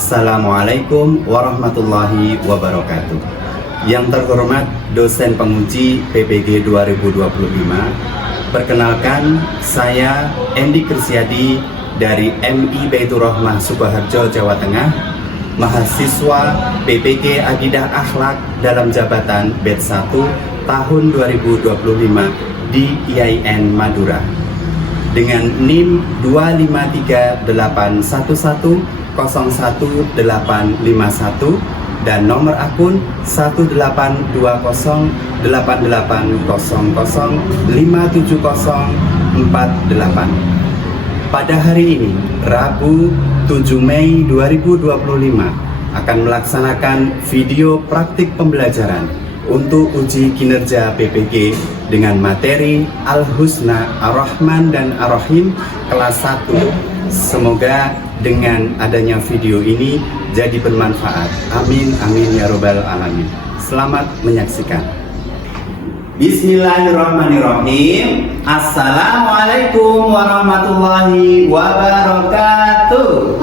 Assalamualaikum warahmatullahi wabarakatuh. Yang terhormat dosen penguji PPG 2025, perkenalkan saya Endi Krisyadi dari MI Baitur Rahmah Sukoharjo, Jawa Tengah, mahasiswa PPG Akidah Akhlak dalam jabatan batch 1 tahun 2025 di IAIN Madura dengan NIM 25381101851 dan nomor akun 1820880057048. Pada hari ini, Rabu 7 Mei 2025, akan melaksanakan video praktik pembelajaran untuk uji kinerja PPG dengan materi Al-Husna, Ar-Rahman, dan Ar-Rahim kelas 1. Semoga dengan adanya video ini jadi bermanfaat. Amin, amin ya robbal alamin. Selamat menyaksikan. Bismillahirrahmanirrahim. Assalamualaikum warahmatullahi wabarakatuh.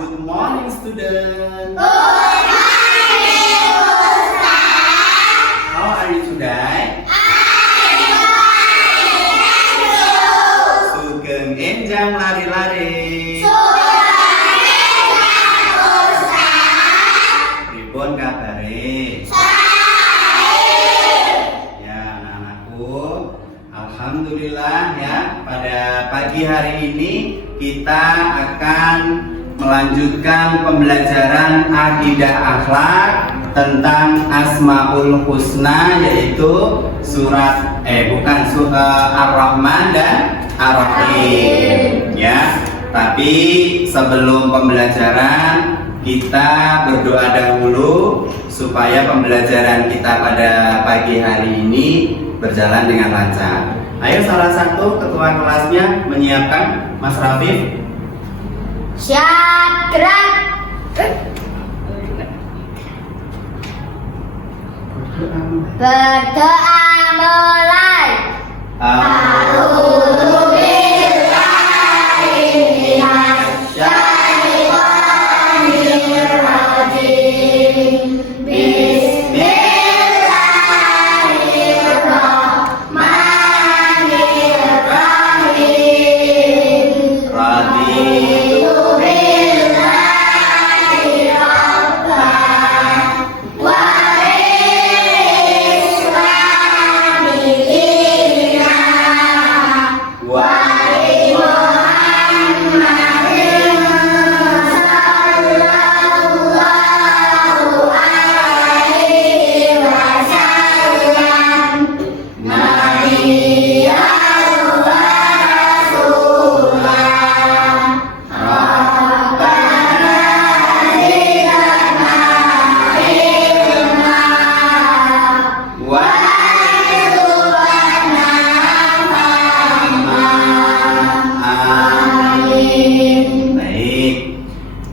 Good morning, student. How are you today? Sugeng enjang lari-lari. Pripun kabare? Ya, anak-anakku, alhamdulillah ya, pada pagi hari ini kita akan melanjutkan pembelajaran akidah akhlak tentang Asmaul Husna, yaitu surat Ar-Rahman dan Ar-Rahim ya. Tapi sebelum pembelajaran kita berdoa dahulu supaya pembelajaran kita pada pagi hari ini berjalan dengan lancar. Ayo salah satu ketua kelasnya menyiapkan, Mas Rafif. Siap, gerak. Berdoa mulai.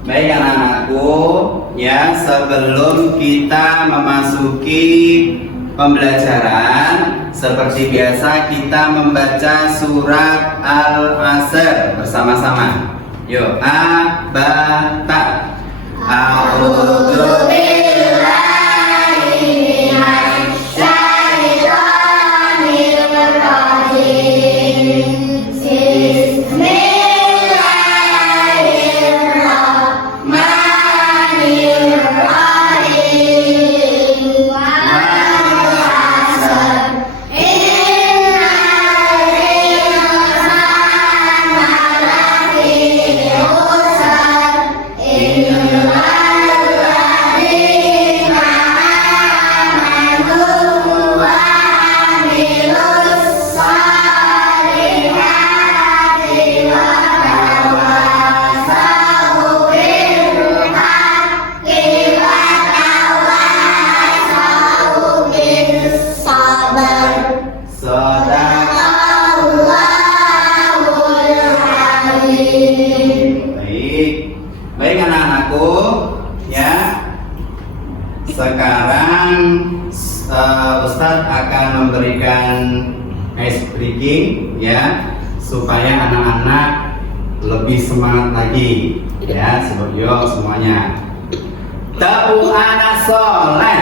Baik anak-anakku, ya, sebelum kita memasuki pembelajaran, seperti biasa kita membaca surat Al-Asr bersama-sama. Yuk, A-Ba-Ta. A'udzu billahi minasy syaithanir rajim. memberikan ice breaking ya, supaya anak-anak lebih semangat lagi ya. Yuk semuanya. Tepuk anak soleh.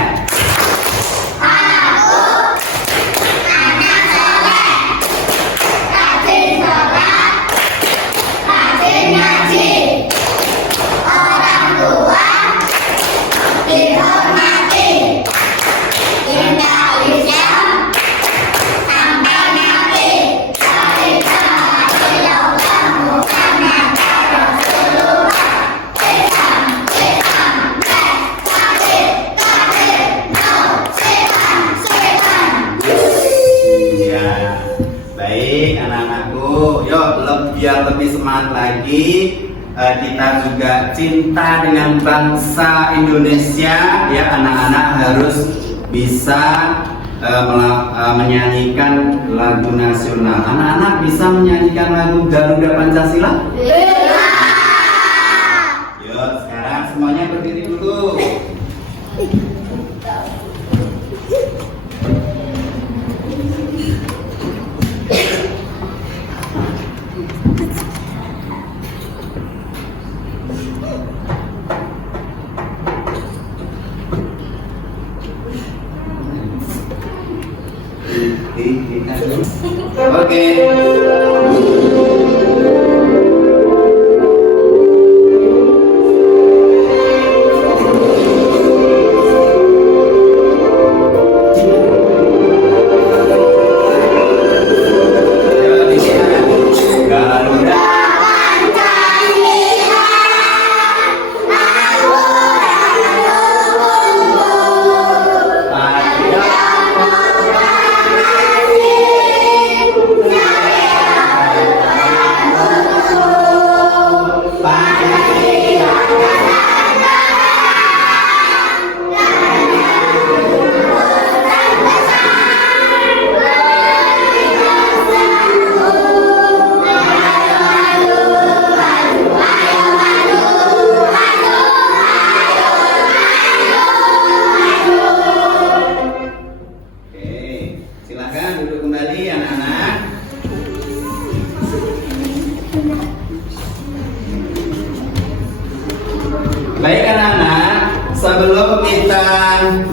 Baik anak-anakku, yuk biar lebih semangat lagi, kita juga cinta dengan bangsa Indonesia ya. Anak-anak harus bisa menyanyikan lagu nasional. Anak-anak bisa menyanyikan lagu Garuda Pancasila? Iya. Yuk sekarang semuanya berdiri dulu. Oke. Silakan duduk kembali anak-anak. Baik anak-anak, sebelum kita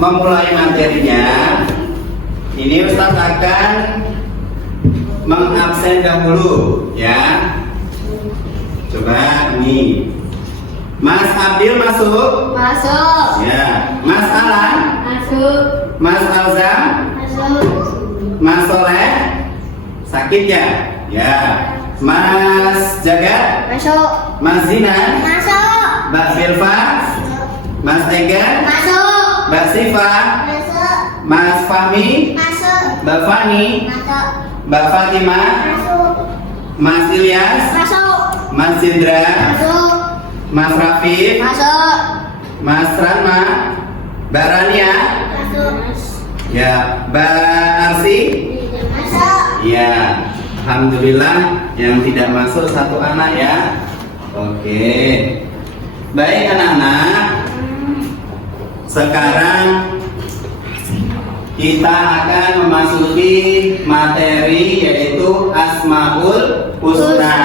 memulai materinya, ini Ustaz akan mengabsen dahulu ya. Coba ini Mas Abdil masuk? Masuk. Ya. Mas Alan? Masuk. Mas Alzam? Masuk. Mas Soleh? Sakit ya? Ya. Mas Jagat? Masuk. Mas Zinan? Masuk. Mbak Silva? Mas Egan? Masuk. Mbak Siva? Masuk. Mas Fahmi? Masuk. Mbak Fani? Masuk. Mbak Fatimah? Masuk. Mas Ilyas? Masuk. Mas Cindra? Masuk. Mas Rafif? Masuk. Mas Rama? Mbak Rania? Masuk. Ya. Mbak Arsi? Masuk. Ya. Alhamdulillah yang tidak masuk satu anak ya. Oke. Baik anak-anak. Sekarang kita akan memasuki materi yaitu Asmaul Husna.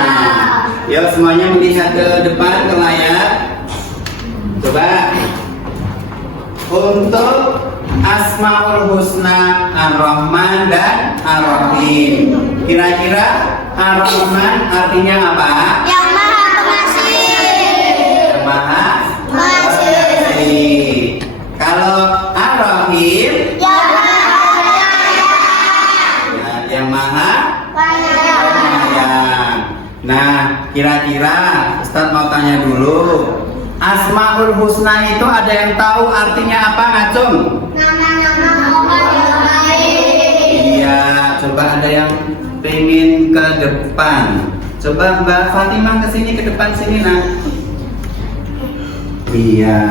Yuk semuanya melihat ke depan ke layar. Coba. Untuk Asmaul Husna Ar-Rahman dan Ar-Rahim. Kira-kira Ar-Rahman artinya apa? Yang Maha Pengasih. Yang Maha Pengasih. Kalau Ar-Rahim Yang Maha ya, yang Maha Penyayang. Penyayang. Nah, kira-kira Ustaz mau tanya dulu. Asmaul Husna itu ada yang tahu artinya apa, Ngacung? Nama-nama Allah yang baik. Iya, coba ada yang pengen ke depan. Coba Mbak Fatimah ke sini, ke depan sini, nah. Iya.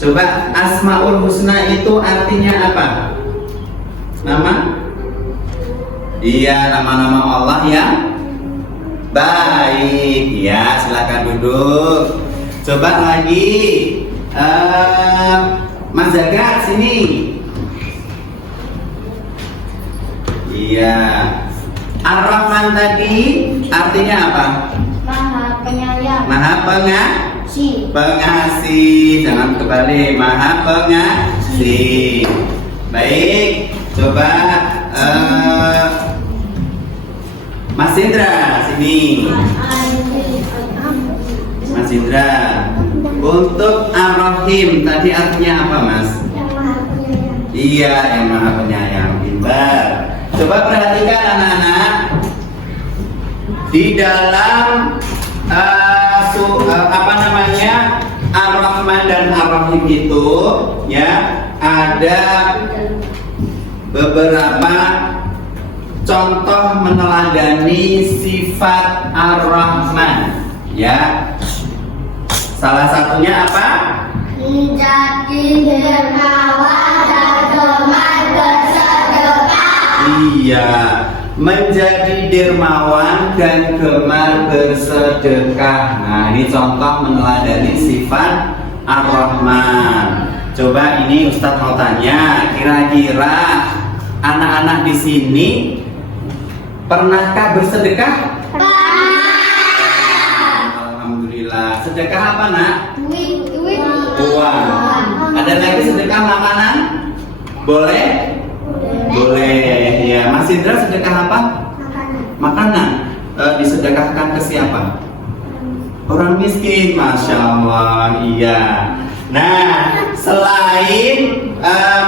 Coba Asmaul Husna itu artinya apa? Nama? Iya, nama-nama Allah yang baik. Ya, silakan duduk. Coba lagi, Mas Zagar sini. Iya. Ar-Rahman tadi artinya apa? Maha penyayang. Maha pengasih. Jangan kebalik. Maha pengasih. Baik. Coba Mas Indra sini. Mas Indra. Untuk Ar-Rahim tadi artinya apa, Mas? Iya, yang Maha Penyayang. Pintar. Coba perhatikan anak-anak. Di dalam Ar-Rahman dan Ar-Rahim itu ya ada beberapa contoh meneladani sifat Ar-Rahman ya. Salah satunya apa? Menjadi dermawan dan gemar bersedekah. Iya, menjadi dermawan dan gemar bersedekah. Nah, ini contoh meneladani sifat Ar-Rahman. Coba ini Ustadz mau tanya, kira-kira anak-anak di sini pernahkah bersedekah? Alhamdulillah. Sedekah apa, Nak? Uang. Ada lagi sedekah makanan? Boleh? Boleh. Ya, Mas Indra sedekah apa? Makanan. Disedekahkan ke siapa? Orang miskin. Masya Allah. Iya. Nah, selain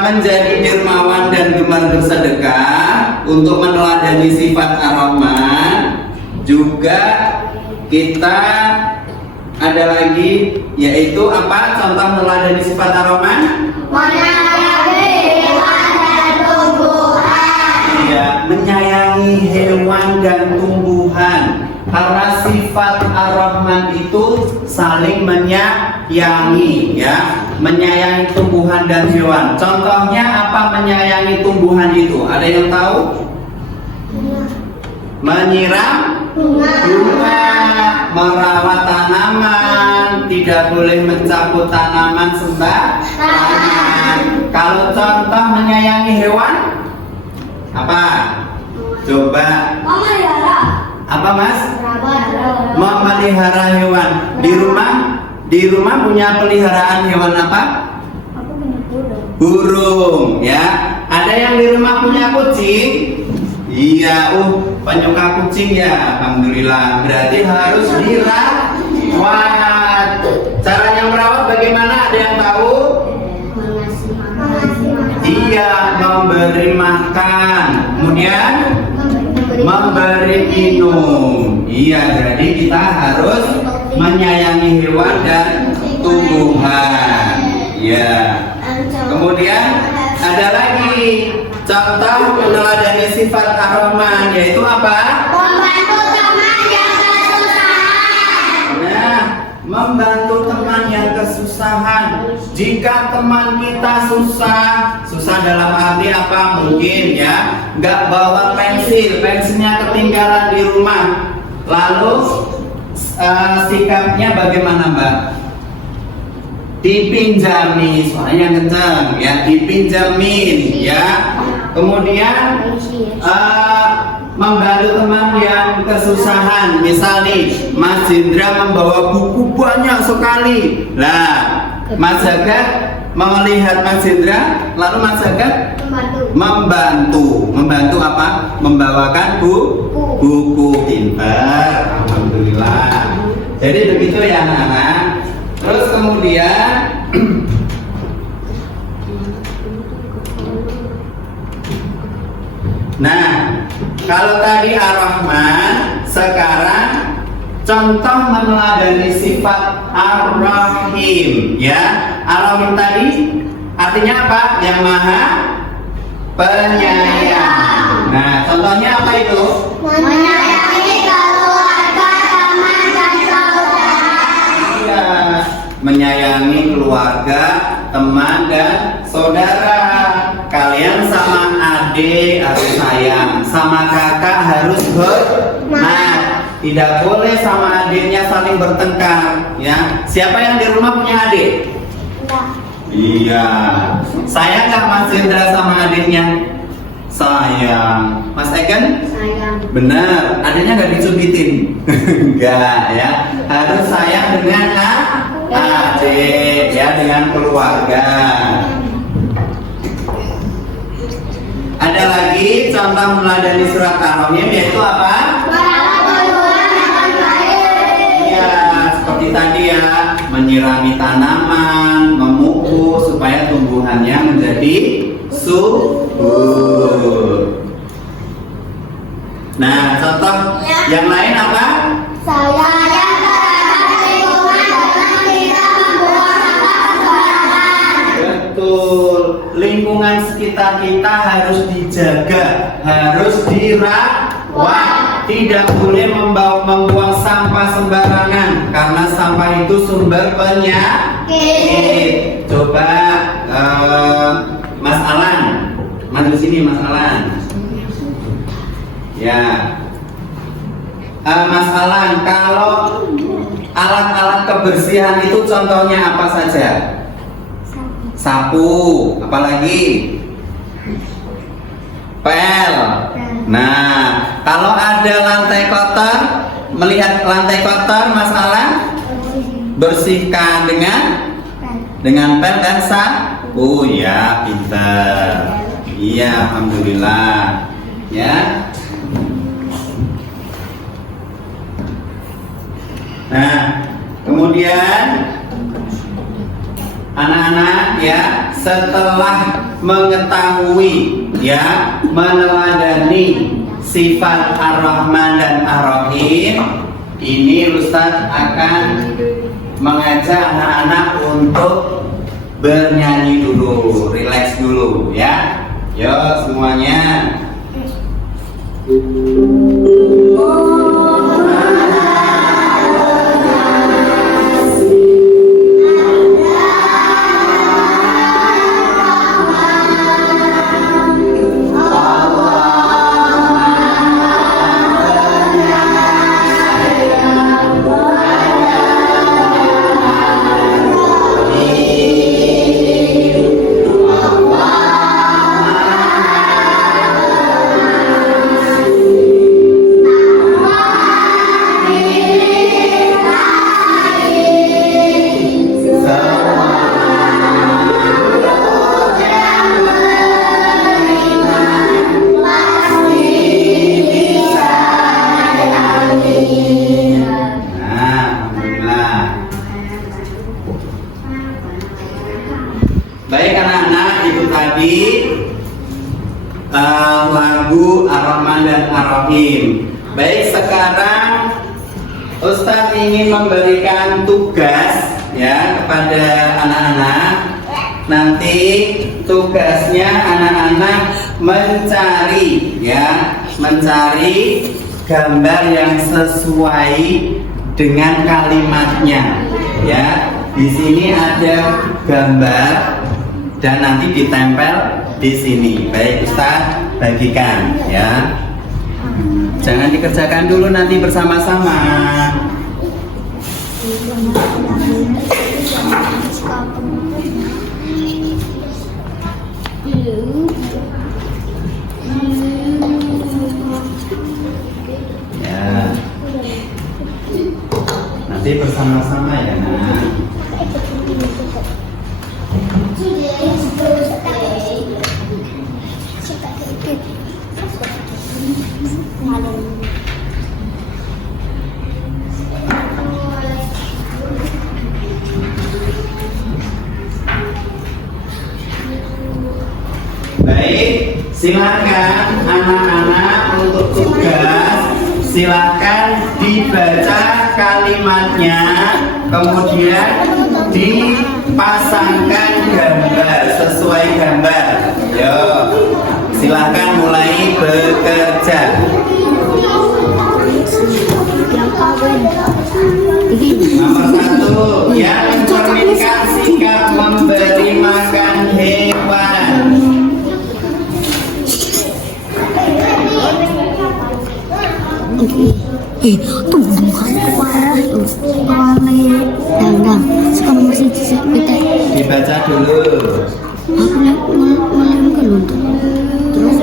menjadi dermawan dan gemar bersedekah untuk meneladani sifat Ar-Rahman, juga kita ada lagi, yaitu apa contoh meneladani sifat Ar-Rahman? Menyayangi hewan dan tumbuhan. Iya, menyayangi hewan dan tumbuhan. Karena sifat Ar-Rahman itu saling menyayangi, ya, menyayangi tumbuhan dan hewan. Contohnya apa menyayangi tumbuhan itu? Ada yang tahu? Menyiram bunga, merawat tanaman, tidak boleh mencabut tanaman sembarangan. Kalau contoh menyayangi hewan, apa? Coba. Apa, Mas? Memelihara hewan. Di rumah punya peliharaan hewan apa? Burung, ya. Ada yang di rumah punya kucing? Iya, penyuka kucing ya. Alhamdulillah. Berarti harus dirawat. Caranya merawat bagaimana? Ada yang tahu? Iya, memberi makan. Kemudian memberi minum. Iya, jadi kita harus menyayangi hewan dan tumbuhan. Ya. Kemudian ada lagi contoh meneladani sifat Ar-Rahman, yaitu apa? Membantu teman yang kesusahan. Nah, membantu teman yang kesusahan. Jika teman kita susah dalam arti apa? Mungkin ya, nggak bawa pensil, pensilnya ketinggalan di rumah. Lalu sikapnya bagaimana, Mbak? Dipinjami, suaranya kencang ya, dipinjamin ya. Kemudian membantu teman yang kesusahan. Misal nih, Mas Indra membawa buku banyak sekali. Nah, Mas Zagat melihat Mas Indra, lalu Mas Zagat membantu apa? Membawakan buku. Pintar, alhamdulillah. Jadi begitu ya anak-anak. Terus kemudian nah, kalau tadi Ar-Rahman, sekarang contoh meneladani sifat Ar-Rahim ya. Ar-Rahim tadi artinya apa? Yang Maha Penyayang. Nah, contohnya apa itu? Menyayangi keluarga, teman dan saudara. Iya, menyayangi keluarga, teman dan saudara. Kalian sama adik harus sayang, sama kakak harus hormat. Tidak boleh sama adiknya saling bertengkar, ya. Siapa yang di rumah punya adik? Iya. Sayang nggak Mas Indra sama adiknya? sayang. Mas Egen? Sayang. Benar, adanya nggak dicubitin. Enggak ya, harus sayang dengan adik ya, dengan keluarga. Ada lagi contoh meneladani surat Ar-Rahim, yaitu apa? Ya, seperti tadi ya, menyirami tanaman, memupuk supaya tumbuhannya menjadi subur. Nah, contoh yang lain apa? Sayang terhadap lingkungan dengan tidak membuang sampah sembarangan. Betul, lingkungan sekitar kita harus dijaga, harus dirawat. Tidak boleh membuang sampah sembarangan karena sampah itu sumber penyakit. Coba Mas Alan, maju sini Mas Alan. Ya, Mas Alan, kalau alat-alat kebersihan itu contohnya apa saja? Sapu, apalagi? Pel. Nah, kalau ada lantai kotor, melihat lantai kotor, Mas Alan bersihkan dengan pel dan sapu. Ya, pintar. Iya, alhamdulillah. Ya. Nah, kemudian anak-anak ya, setelah mengetahui ya, meneladani sifat Ar-Rahman dan Ar-Rahim, ini Ustadz akan mengajak anak-anak untuk bernyanyi dulu, rileks dulu ya. Yuk semuanya. Baik anak-anak, itu tadi lagu Ar-Rahman dan Ar-Rahim. Baik, sekarang Ustadz ingin memberikan tugas ya kepada anak-anak. Nanti tugasnya anak-anak mencari gambar yang sesuai dengan kalimatnya ya. Di sini ada gambar dan nanti ditempel di sini. Baik Ustaz, bagikan ya. Jangan dikerjakan dulu, nanti bersama-sama. Ya. Nanti bersama-sama ya, Nak. Baik, silakan anak-anak untuk tugas, silakan dibaca kalimatnya, kemudian dipasangkan gambar sesuai gambar. Yo, silakan mulai bekerja. Nomor 1, yang mencerminkan sikap memberi makan hewan. Tunggu parah tuh dang suka masih kita Dibaca dulu. aku mulai terus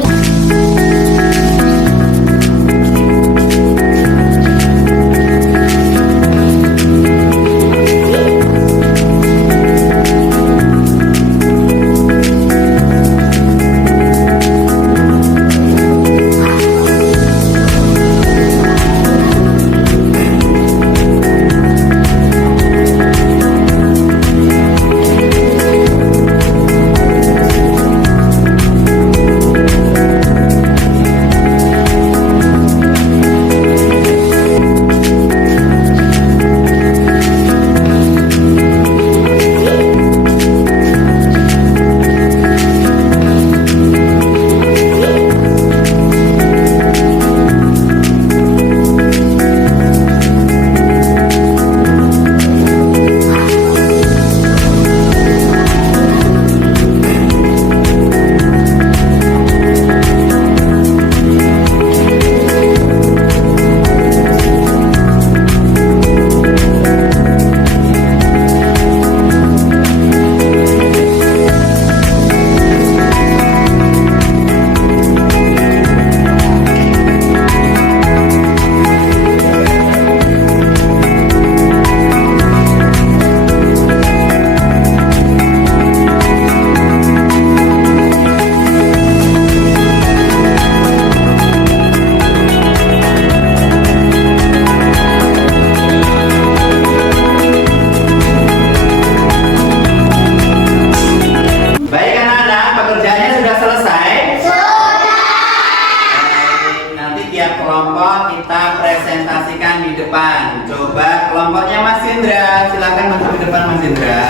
kelompok kita presentasikan di depan. Coba kelompoknya Mas Indra, silakan maju ke depan Mas Indra.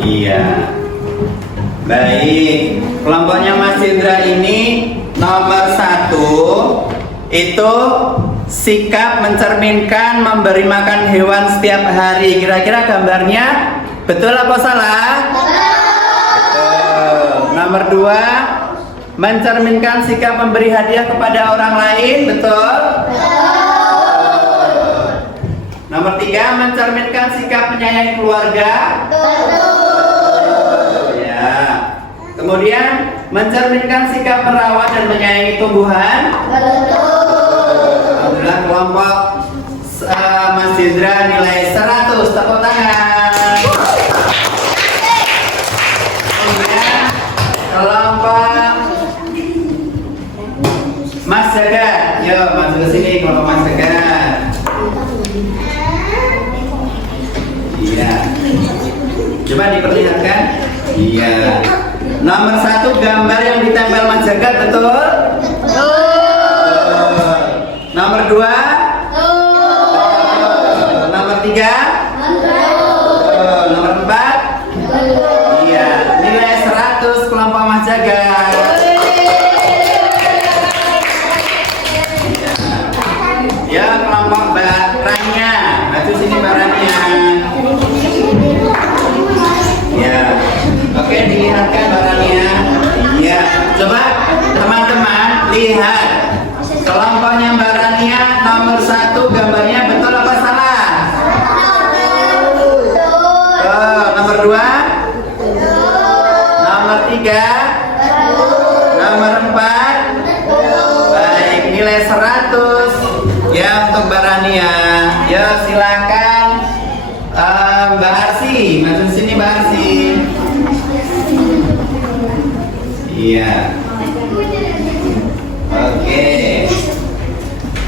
Iya. Baik, kelompoknya Mas Indra ini nomor 1 itu sikap mencerminkan memberi makan hewan setiap hari. Kira-kira gambarnya betul apa salah? Betul. Nomor 2, mencerminkan sikap memberi hadiah kepada orang lain. Betul? Betul. Nomor 3, mencerminkan sikap menyayangi keluarga. Ya. Kemudian mencerminkan sikap merawat dan menyayangi tumbuhan. Alhamdulillah, kelompok Mas Indra nilai 100. Tepuk tangan. Kemudian kelompok Mas Jagat, yuk maju ke sini kelompok Mas Jagat. Iya. Coba diperlihatkan. Iya. Nomor 1 gambar yang ditempel Mas Jagat, betul? Betul. Nomor 2? Betul. Nomor 3? Betul. Nomor 4? Iya. Nilai 100 kelompok Mas Jagat. Ya, kelompok Mbak Rania, maju sini Mbak Rania. Ya, oke, dilihatkan Mbak Rania. Ya, coba teman-teman lihat kelompoknya Mbak Rania nomor 1 gambarnya betul apa salah? Betul. Nomor 2? Nomor 3? Nomor 4? Baik, nilai 100. Ya, untuk Mbak Rania. Ya, silakan Mbak Arsi, maju sini Mbak Arsi. Iya. Oke.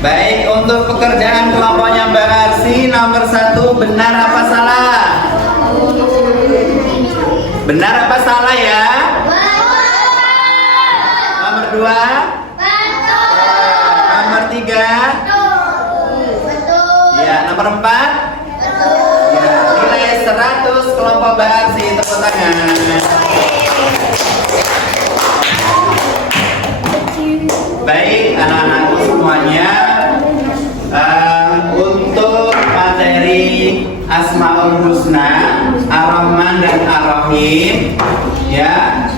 Baik, untuk pekerjaan kelompoknya Mbak Arsi nomor 1 benar apa salah? Benar apa salah ya? Nomor 2? Nomor 3? Ya, nomor 4? Ya, nilai 100 kelompok Mbak Arsi, tepuk tangan. Baik, anak-anakku semuanya, untuk materi Asmaul Husna, Ar-Rahman dan Ar-Rahim, ya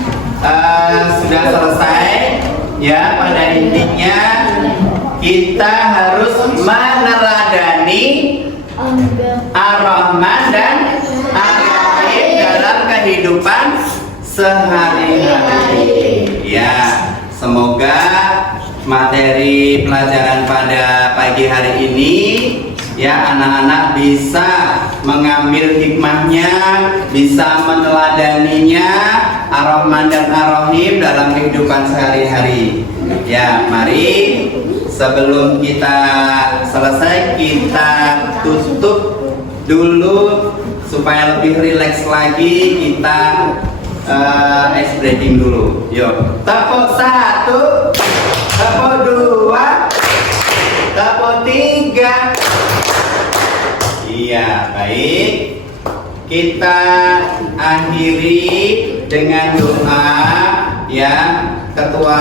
sudah selesai. Ya, pada intinya kita harus meneladani Ar-Rahman dan Ar-Rahim dalam kehidupan sehari-hari. Ya, semoga materi pelajaran pada pagi hari ini ya anak-anak bisa mengambil hikmahnya, bisa meneladaninya Ar-Rahman dan Ar-Rahim dalam kehidupan sehari-hari. Ya, mari sebelum kita selesai kita tutup dulu supaya lebih rileks lagi, kita ice breaking dulu. Yuk, tepuk 1, tepuk 2, tepuk 3. Iya, baik. Kita akhiri dengan doa ya. Ketua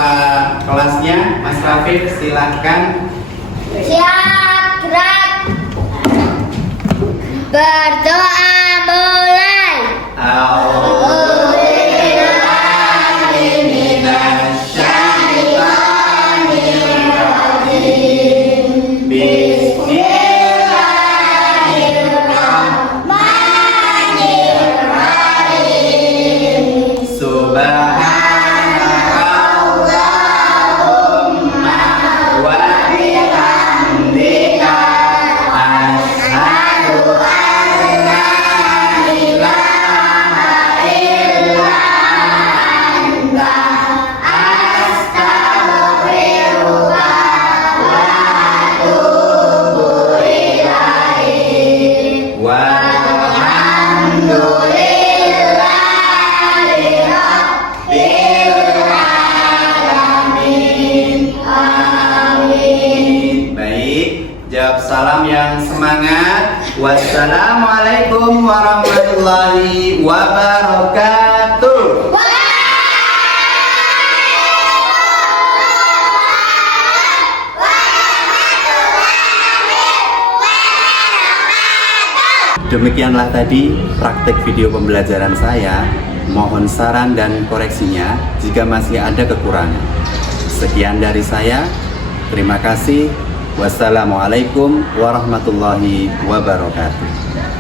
kelasnya Mas Rafif, silahkan. Siap, gerak. Berdoa mulai. Salam yang semangat. Wassalamualaikum warahmatullahi wabarakatuh. Demikianlah tadi praktek video pembelajaran saya. Mohon saran dan koreksinya jika masih ada kekurangan. Sekian dari saya. Terima kasih. Wassalamualaikum warahmatullahi wabarakatuh.